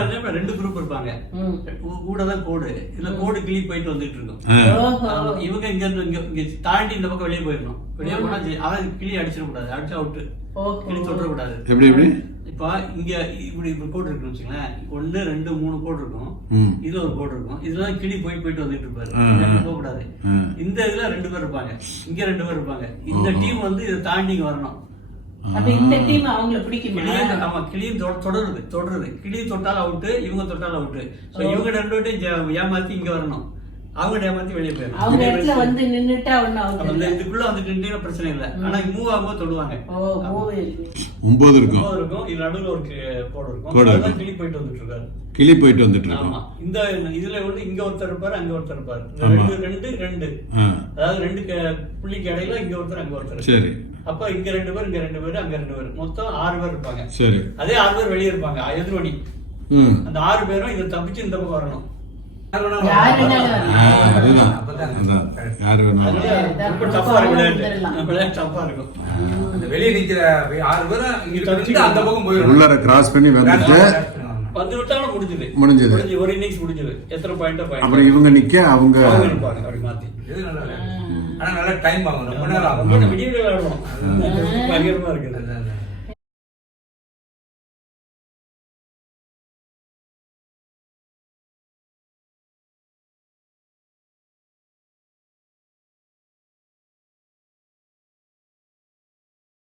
வந்து இப்ப ரெண்டு குரூப் இருப்பாங்க. கூட தான் கோடு இதுல கோடு கிளி போயிட்டு வந்துட்டு இருக்கும். இவங்க இங்க இருந்து இங்க இங்க தாண்டி இந்த பக்கம் வெளியே போயிடணும். வெளியே போனா அவன் கிளி அடிச்சிடக்கூடாது. அடிச்சா அவுட்டு. கிளி தொடரக்கூடாது எப்படி எப்படி? இப்ப இங்க இப்படி இப்படி கோடு இருக்குன்னு வச்சுங்களேன் ஒண்ணு ரெண்டு மூணு கோடு இருக்கும். இதுல ஒரு கோடு இருக்கும். இதுல கிளி போய் போயிட்டு வந்துட்டு இருப்பாரு. போக கூடாது. இந்த இதுல ரெண்டு பேர் இருப்பாங்க. இங்க ரெண்டு பேர் இருப்பாங்க. இந்த. டீம் வந்து இதை தாண்டி இங்க வரணும். அப்ப இந்த டீம் அவங்கள பிடிக்குமா? ஆமா தொடருது தொடருது. கிளி தொட்டால் அவுட்டு இவங்க தொட்டால் அவுட்டு இவங்க ரெண்டு ஏமாத்தி இங்க வரணும். அவங்க ஏமாத்தி வெளியே போயிடணும் அவங்க இடத்துல வந்து நின்னுட்டா ஒண்ணு அவங்க இதுக்குள்ள வந்துட்டு பிரச்சனை இல்ல. ஆனா மூவ் ஆகும்போது தொடுவாங்க. ஒன்பது இருக்கும். இருக்கும். இது நடுவுல ஒரு கோடு இருக்கும். கிளி போயிட்டு வந்துட்டு இருக்காரு. கிளி போயிட்டு வந்துட்டு இருக்கோம் ஆமா. இந்த இதுல வந்து இங்க ஒருத்தர் இருப்பாரு அங்க ஒருத்தர் இருப்பாரு. ரெண்டு ரெண்டு ரெண்டு. அதாவது ரெண்டு க- புள்ளிக்கு இடையில இங்க ஒருத்தர் அங்க ஒருத்தர். சரி. அப்ப இங்க ரெண்டு பேர் இங்க ரெண்டு பேர் அங்க ரெண்டு பேர். மொத்தம் ஆறு பேர் இருப்பாங்க. சரி. அதே ஆறு பேர் வெளியே இருப்பாங்க. எதிர்வணி ம். அந்த ஆறு பேரும் இதை தப்பிச்சு இந்த பக்கம் வரணும். வெளியே நிக்கிற ஆறு பேரும் அந்த பக்கம் போயிடும் உள்ளார கிராஸ் பண்ணி வந்துட்டு வந்து விட்டாலும் முடிஞ்சது முடிஞ்சது. ஒரு இன்னிங்ஸ் முடிஞ்சது எத்தனை பாயிண்ட் அப்புறம் இவங்க நிக்க அவங்க அப்படி மாத்தி இது நல்லா இருக்கு. ஆனா நல்லா டைம் ஆகும் ரொம்ப நேரம் ஆகும் விடிய விளையாடுவோம் பயங்கரமா இருக்குது.